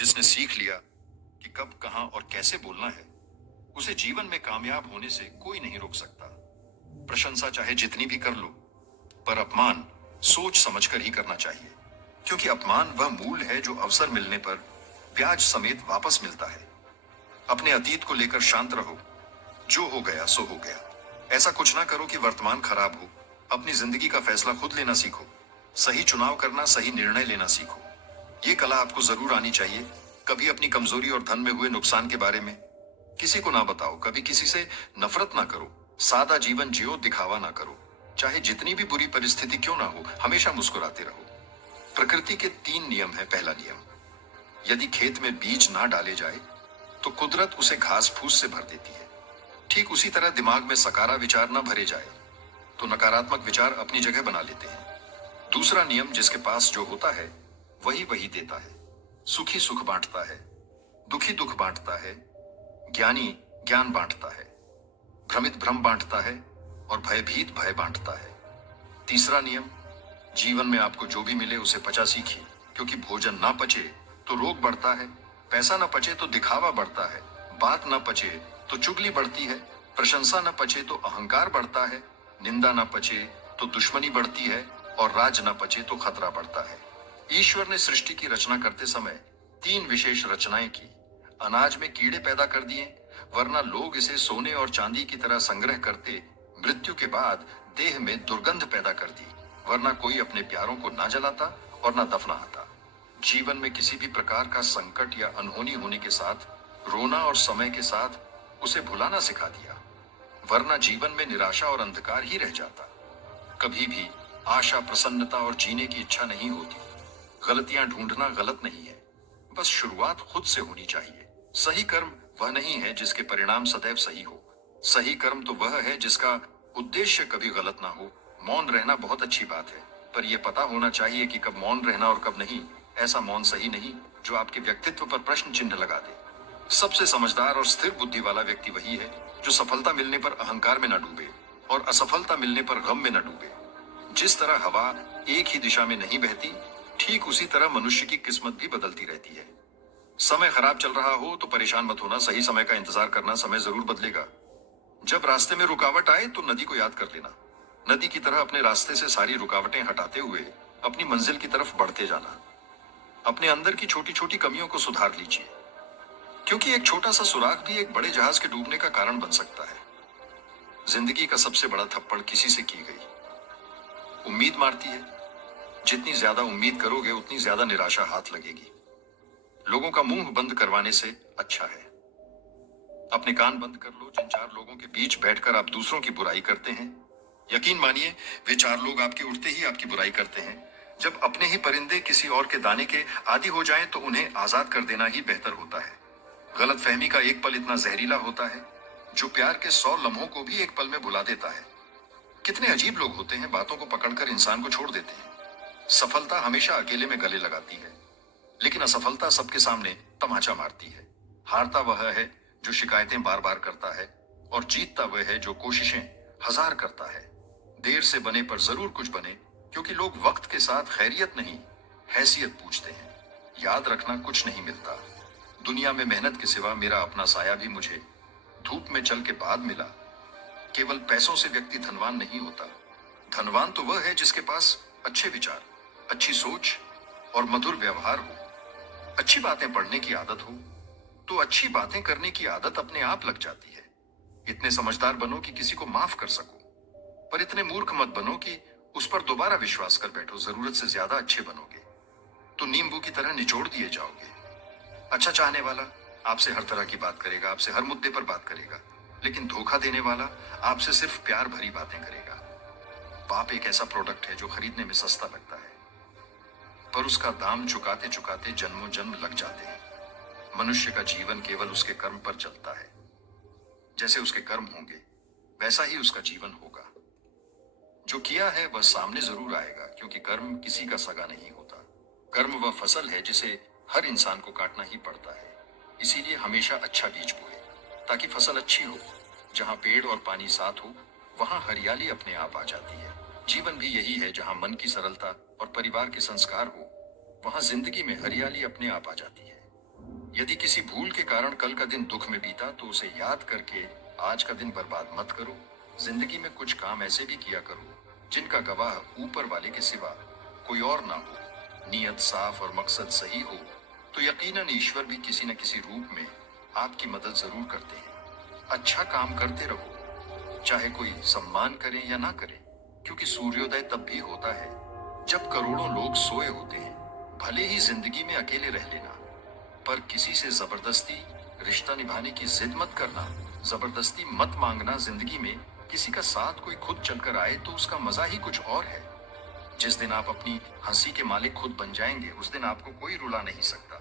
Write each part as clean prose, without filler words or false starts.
जिसने सीख लिया कि कब कहां और कैसे बोलना है, उसे जीवन में कामयाब होने से कोई नहीं रोक सकता। प्रशंसा चाहे जितनी भी कर लो, पर अपमान सोच समझकर ही करना चाहिए, क्योंकि अपमान वह मूल है जो अवसर मिलने पर ब्याज समेत वापस मिलता है। अपने अतीत को लेकर शांत रहो। जो हो गया सो हो गया। ऐसा कुछ ना करो कि वर्तमान खराब हो। अपनी जिंदगी का फैसला खुद लेना सीखो। सही चुनाव करना, सही निर्णय लेना सीखो। ये कला आपको जरूर आनी चाहिए। कभी अपनी कमजोरी और धन में हुए नुकसान के बारे में किसी को ना बताओ। कभी किसी से नफरत ना करो। सादा जीवन जियो, दिखावा ना करो। चाहे जितनी भी बुरी परिस्थिति क्यों ना हो, हमेशा मुस्कुराते रहो। प्रकृति के 3 नियम है। पहला नियम, यदि खेत में बीज ना डाले जाए तो कुदरत उसे घास फूस से भर देती है। ठीक उसी तरह दिमाग में सकारा विचार न भरे जाए तो नकारात्मक विचार अपनी जगह बना लेते हैं। दूसरा नियम, जिसके पास जो होता है वही वही देता है। सुखी सुख बांटता है, दुखी दुख बांटता है, ज्ञानी ज्ञान बांटता है, भ्रमित भ्रम बांटता है और भयभीत भय बांटता है। तीसरा नियम, जीवन में आपको जो भी मिले उसे पचा सीखिए, क्योंकि भोजन ना पचे तो रोग बढ़ता है, पैसा ना पचे तो दिखावा बढ़ता है, बात ना पचे तो चुगली बढ़ती है, प्रशंसा न पचे तो अहंकार बढ़ता है, निंदा न पचे तो दुश्मनी बढ़ती है और राज न पचे तो खतरा बढ़ता है। ईश्वर ने सृष्टि की रचना करते समय 3 विशेष रचनाएं की। अनाज में कीड़े पैदा कर दिए, वरना लोग इसे सोने और चांदी की तरह संग्रह करते। मृत्यु के बाद देह में दुर्गंध पैदा कर दी, वरना कोई अपने प्यारों को ना जलाता और ना दफनाता। जीवन में किसी भी प्रकार का संकट या अनहोनी होने के साथ रोना और समय के साथ उसे भुलाना सिखा दिया, वरना जीवन में निराशा और अंधकार ही रह जाता। कभी भी आशा, प्रसन्नता और जीने की इच्छा नहीं होती। गलतियां ढूंढना गलत नहीं है, बस शुरुआत खुद से होनी चाहिए। सही कर्म वह नहीं है जिसके परिणाम सदैव सही हो। सही कर्म तो वह है जिसका उद्देश्य कभी गलत ना हो। मौन रहना बहुत अच्छी बात है, पर यह पता होना चाहिए कि कब मौन रहना और कब नहीं। ऐसा मौन सही नहीं जो आपके व्यक्तित्व पर प्रश्न चिन्ह लगा दे। सबसे समझदार और स्थिर बुद्धि वाला व्यक्ति वही है जो सफलता मिलने पर अहंकार में न डूबे और असफलता मिलने पर गम में न डूबे। जिस तरह हवा एक ही दिशा में नहीं बहती, ठीक उसी तरह मनुष्य की किस्मत भी बदलती रहती है। समय खराब चल रहा हो तो परेशान मत होना। सही समय का इंतजार करना, समय जरूर बदलेगा। जब रास्ते में रुकावट आए तो नदी को याद कर लेना। नदी की तरह अपने रास्ते से सारी रुकावटें हटाते हुए अपनी मंजिल की तरफ बढ़ते जाना। अपने अंदर की छोटी छोटी कमियों को सुधार लीजिए, क्योंकि एक छोटा सा सुराख भी एक बड़े जहाज के डूबने का कारण बन सकता है। जिंदगी का सबसे बड़ा थप्पड़ किसी से की गई उम्मीद मारती है। जितनी ज्यादा उम्मीद करोगे उतनी ज्यादा निराशा हाथ लगेगी। लोगों का मुंह बंद करवाने से अच्छा है अपने कान बंद कर लो। जिन 4 लोगों के बीच बैठकर आप दूसरों की बुराई करते हैं, यकीन मानिए वे 4 लोग आपके उठते ही आपकी बुराई करते हैं। जब अपने ही परिंदे किसी और के दाने के आदी हो जाएं तो उन्हें आजाद कर देना ही बेहतर होता है। गलतफहमी का एक पल इतना जहरीला होता है जो प्यार के 100 लम्हों को भी एक पल में भुला देता है। कितने अजीब लोग होते हैं, बातों को पकड़कर इंसान को छोड़ देते हैं। सफलता हमेशा अकेले में गले लगाती है, लेकिन असफलता सबके सामने तमाचा मारती है। हारता वह है जो शिकायतें बार बार करता है, और जीतता वह है जो कोशिशें 1000 करता है। देर से बने पर जरूर कुछ बने, क्योंकि लोग वक्त के साथ खैरियत नहीं, हैसियत पूछते हैं। याद रखना, कुछ नहीं मिलता दुनिया में मेहनत के सिवा। मेरा अपना साया भी मुझे धूप में चल के बाद मिला। केवल पैसों से व्यक्ति धनवान नहीं होता। धनवान तो वह है जिसके पास अच्छे विचार, अच्छी सोच और मधुर व्यवहार हो। अच्छी बातें पढ़ने की आदत हो तो अच्छी बातें करने की आदत अपने आप लग जाती है। इतने समझदार बनो कि किसी को माफ कर सको, पर इतने मूर्ख मत बनो कि उस पर दोबारा विश्वास कर बैठो। जरूरत से ज्यादा अच्छे बनोगे तो नींबू की तरह निचोड़ दिए जाओगे। अच्छा चाहने वाला आपसे हर तरह की बात करेगा, आपसे हर मुद्दे पर बात करेगा, लेकिन धोखा देने वाला आपसे सिर्फ प्यार भरी बातें करेगा। पाप एक ऐसा प्रोडक्ट है जो खरीदने में सस्ता लगता है, पर उसका दाम चुकाते चुकाते जन्मों जन्म लग जाते हैं। मनुष्य का जीवन केवल उसके कर्म पर चलता है। जैसे उसके कर्म होंगे वैसा ही उसका जीवन होगा। जो किया है वह सामने जरूर आएगा, क्योंकि कर्म किसी का सगा नहीं होता। कर्म वह फसल है जिसे हर इंसान को काटना ही पड़ता है। इसीलिए हमेशा अच्छा बीज बोए, ताकि फसल अच्छी हो। जहां पेड़ और पानी साथ हो वहां हरियाली अपने आप आ जाती है। जीवन भी यही है, जहां मन की सरलता और परिवार के संस्कार हो वहां जिंदगी में हरियाली अपने आप आ जाती है। यदि किसी भूल के कारण कल का दिन दुख में बीता तो उसे याद करके आज का दिन बर्बाद मत करो। जिंदगी में कुछ काम ऐसे भी किया करो जिनका गवाह ऊपर वाले के सिवा कोई और ना हो। नीयत साफ और मकसद सही हो तो यकीनन ईश्वर भी किसी न किसी रूप में आपकी मदद जरूर करते हैं। अच्छा काम करते रहो, चाहे कोई सम्मान करे या ना करे, क्योंकि सूर्योदय तब भी होता है जब करोड़ों लोग सोए होते हैं। भले ही जिंदगी में अकेले रह लेना, पर किसी से जबरदस्ती रिश्ता निभाने की जिद मत करना। जबरदस्ती मत मांगना। जिंदगी में किसी का साथ कोई खुद चलकर आए तो उसका मजा ही कुछ और है। जिस दिन आप अपनी हंसी के मालिक खुद बन जाएंगे उस दिन आपको कोई रुला नहीं सकता।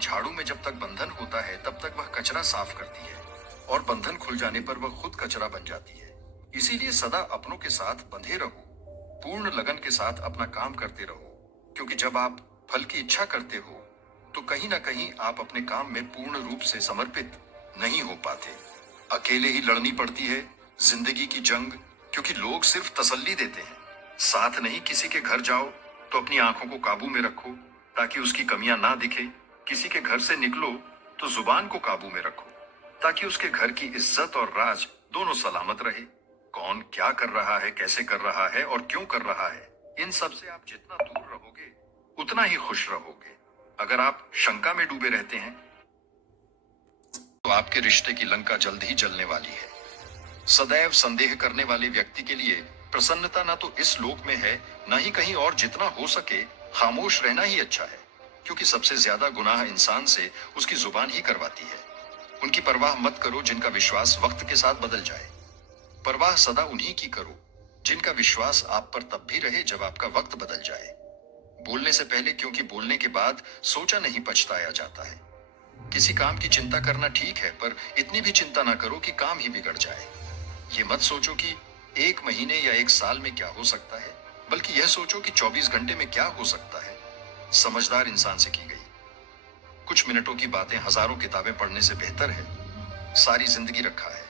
झाड़ू में जब तक बंधन होता है तब तक वह कचरा साफ करती है और बंधन खुल जाने पर वह खुद कचरा बन जाती है। इसीलिए सदा अपनों के साथ बंधे रहो, पूर्ण लगन के साथ अपना काम करते रहो, क्योंकि जब आप फल की इच्छा करते हो तो कहीं ना कहीं आप अपने काम में पूर्ण रूप से समर्पित नहीं हो पाते। अकेले ही लड़नी पड़ती है जिंदगी की जंग, क्योंकि लोग सिर्फ तसल्ली देते हैं, साथ नहीं। किसी के घर जाओ तो अपनी आंखों को काबू में रखो ताकि उसकी कमियां ना दिखे। किसी के घर से निकलो तो जुबान को काबू में रखो ताकि उसके घर की इज्जत और राज दोनों सलामत रहे। कौन क्या कर रहा है, कैसे कर रहा है और क्यों कर रहा है, इन सब से आप जितना दूर रहोगे उतना ही खुश रहोगे। अगर आप शंका में डूबे रहते हैं तो आपके रिश्ते की लंका जल्द ही जलने वाली है। सदैव संदेह करने वाले व्यक्ति के लिए प्रसन्नता ना तो इस लोक में है ना ही कहीं और। जितना हो सके खामोश रहना ही अच्छा है, क्योंकि सबसे ज्यादा गुनाह इंसान से उसकी जुबान ही करवाती है। उनकी परवाह मत करो जिनका विश्वास वक्त के साथ बदल जाए। परवाह सदा उन्हीं की करो जिनका विश्वास आप पर तब भी रहे जब आपका वक्त बदल जाए। बोलने से पहले, क्योंकि बोलने के बाद सोचा नहीं पछताया जाता है। किसी काम की चिंता करना ठीक है, पर इतनी भी चिंता ना करो कि काम ही बिगड़ जाए। ये मत सोचो कि 1 महीने या 1 साल में क्या हो सकता है, बल्कि यह सोचो कि 24 घंटे में क्या हो सकता है। समझदार इंसान से की गई कुछ मिनटों की बातें हजारों किताबें पढ़ने से बेहतर है। सारी जिंदगी रखा है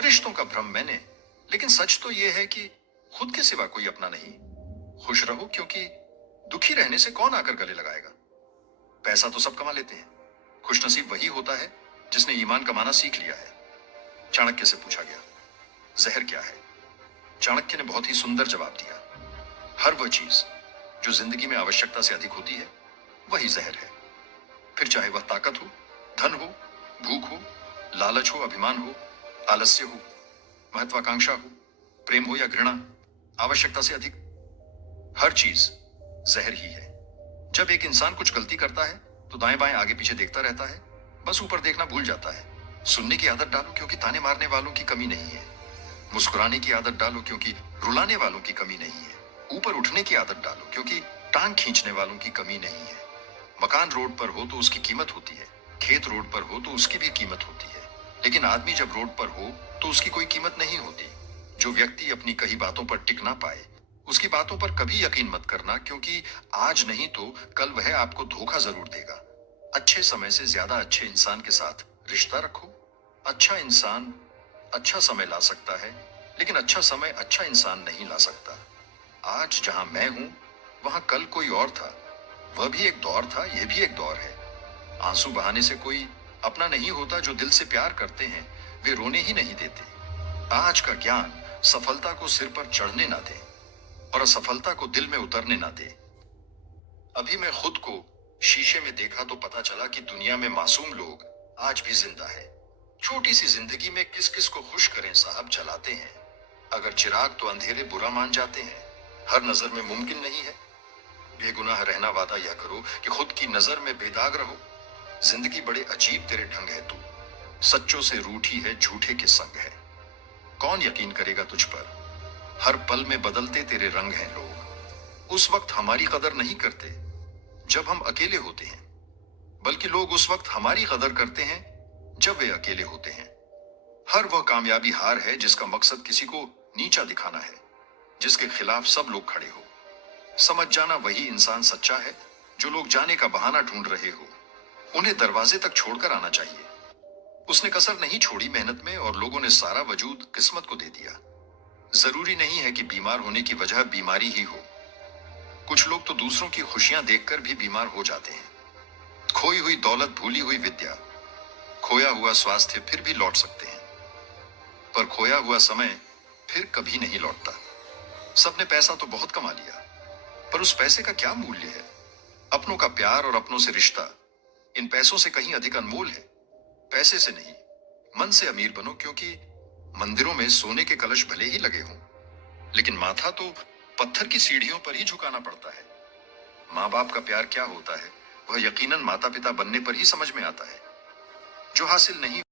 रिश्तों का भ्रम मैंने, लेकिन सच तो यह है कि खुद के सिवा कोई अपना नहीं। खुश रहो, क्योंकि दुखी रहने से कौन आकर गले लगाएगा। पैसा तो सब कमा लेते हैं, खुशनसीब वही होता है जिसने ईमान कमाना सीख लिया है। चाणक्य से पूछा गया, जहर क्या है? चाणक्य ने बहुत ही सुंदर जवाब दिया, हर वह चीज जो जिंदगी में आवश्यकता से अधिक होती है वही जहर है। फिर चाहे वह ताकत हो, धन हो, भूख हो, लालच हो, अभिमान हो, आलस्य हो, महत्वाकांक्षा हो, प्रेम हो या घृणा, आवश्यकता से अधिक हर चीज जहर ही है। जब एक इंसान कुछ गलती करता है तो दाएं बाएं आगे पीछे देखता रहता है, बस ऊपर देखना भूल जाता है। सुनने की आदत डालो, क्योंकि ताने मारने वालों की कमी नहीं है। मुस्कुराने की आदत डालो, क्योंकि रुलाने वालों की कमी नहीं है। ऊपर उठने की आदत डालो, क्योंकि टांग खींचने वालों की कमी नहीं है। मकान रोड पर हो तो उसकी कीमत होती है, खेत रोड पर हो तो उसकी भी कीमत होती है, लेकिन आदमी जब रोड पर हो तो उसकी कोई कीमत नहीं होती। जो व्यक्ति अपनी कही बातों पर टिक ना पाए उसकी बातों पर कभी यकीन मत करना, क्योंकि आज नहीं तो कल वह आपको धोखा जरूर देगा। अच्छे समय से ज्यादा अच्छे इंसान के साथ रिश्ता रखो। अच्छा इंसान अच्छा समय ला सकता है, लेकिन अच्छा समय अच्छा इंसान नहीं ला सकता। आज जहां मैं हूं वहां कल कोई और था, वह भी एक दौर था, यह भी एक दौर है। आंसू बहाने से कोई अपना नहीं होता। जो दिल से प्यार करते हैं वे रोने ही नहीं देते। आज का ज्ञान सफलता को सिर पर चढ़ने ना दे और असफलता को दिल में उतरने ना दे। अभी मैं खुद को शीशे में देखा तो पता चला कि दुनिया में मासूम लोग आज भी जिंदा है। छोटी सी जिंदगी में किस किस को खुश करें साहब, जलाते हैं। अगर चिराग तो अंधेरे बुरा मान जाते हैं, हर नजर में मुमकिन नहीं है। बेगुनाह रहना वादा यह करो कि खुद की नजर में बेदाग रहो। जिंदगी बड़े अजीब तेरे ढंग है, तू सच्चों से रूठी है, झूठे के संग है। कौन यकीन करेगा तुझ पर, हर पल में बदलते तेरे रंग हैं लोग। उस वक्त हमारी कदर नहीं करते जब हम अकेले होते हैं, बल्कि लोग उस वक्त हमारी कदर करते हैं जब वे अकेले होते हैं। हर वह कामयाबी हार है जिसका मकसद किसी को नीचा दिखाना है, जिसके खिलाफ सब लोग खड़े हो। समझ जाना वही इंसान सच्चा है जो लोग जाने का बहाना ढूंढ रहे हो उन्हें दरवाजे तक छोड़कर आना चाहिए। उसने कसर नहीं छोड़ी मेहनत में और लोगों ने सारा वजूद किस्मत को दे दिया। जरूरी नहीं है कि बीमार होने की वजह बीमारी ही हो। कुछ लोग तो दूसरों की खुशियां देखकर भी बीमार हो जाते हैं। खोई हुई दौलत, भूली हुई विद्या, खोया हुआ स्वास्थ्य फिर भी लौट सकते हैं, पर खोया हुआ समय फिर कभी नहीं लौटता। सबने पैसा तो बहुत कमा लिया, पर उस पैसे का क्या मूल्य है? अपनों का प्यार और अपनों से रिश्ता इन पैसों से कहीं अधिक अनमोल है। पैसे से नहीं, मन से अमीर बनो, क्योंकि मंदिरों में सोने के कलश भले ही लगे हों, लेकिन माथा तो पत्थर की सीढ़ियों पर ही झुकाना पड़ता है। माँ बाप का प्यार क्या होता है, वह यकीनन माता पिता बनने पर ही समझ में आता है। जो हासिल नहीं